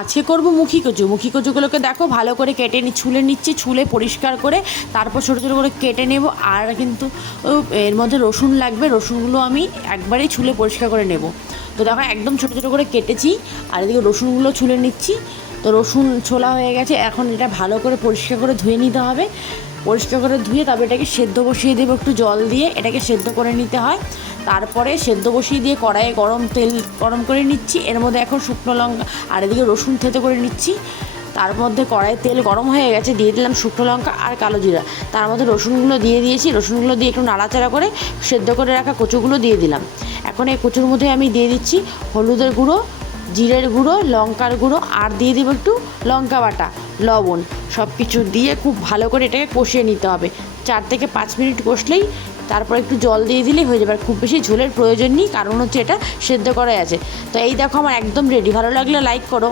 আজকে করব মুখি কচু, মুখি কচুগুলোকে দেখো ভালো করে কেটে নি, ছুলে নিচ্ছি, ছুলে পরিষ্কার করে তারপর ছোটো ছোটো করে কেটে নেব। আর কিন্তু এর মধ্যে রসুন লাগবে, রসুনগুলো আমি একবারেই ছুলে পরিষ্কার করে নেব। তো দেখো একদম ছোটো ছোটো করে কেটেছি, আর এদিকে রসুনগুলো ছুলে নিচ্ছি। তো রসুন ছোলা হয়ে গেছে, এখন এটা ভালো করে পরিষ্কার করে ধুয়ে নিতে হবে। পরিষ্কার করে ধুয়ে তারপর এটাকে সেদ্ধ বসিয়ে দেবো একটু জল দিয়ে। এটাকে সেদ্ধ করে নিতে হয়। তারপরে সেদ্ধ বসিয়ে দিয়ে কড়াইয়ে গরম তেল গরম করে নিচ্ছি। এর মধ্যে এখন শুকনো লঙ্কা আর এদিকে রসুন থেতো করে নিচ্ছি। তার মধ্যে কড়াইয়ে তেল গরম হয়ে গেছে, দিয়ে দিলাম শুকনো লঙ্কা আর কালো জিরা। তার মধ্যে রসুনগুলো দিয়ে দিয়েছি। রসুনগুলো দিয়ে একটু নাড়াচাড়া করে সেদ্ধ করে রাখা কচুগুলো দিয়ে দিলাম। এখন এই কচুর মধ্যে আমি দিয়ে দিচ্ছি হলুদের গুঁড়ো জিরের গুঁড়ো, লঙ্কার গুঁড়ো, আর দিয়ে দেবো একটু লঙ্কা বাটা, লবণ। সব কিছু দিয়ে খুব ভালো করে এটাকে কষিয়ে নিতে হবে। চার থেকে পাঁচ মিনিট কষলেই তারপর একটু জল দিয়ে দিলেই হয়ে যাবে। আর খুব বেশি ঝোলের প্রয়োজন নেই, কারণ হচ্ছে এটা সেদ্ধ করাই আছে। তো এই দেখো আমার একদম রেডি ভালো লাগলে লাইক করো।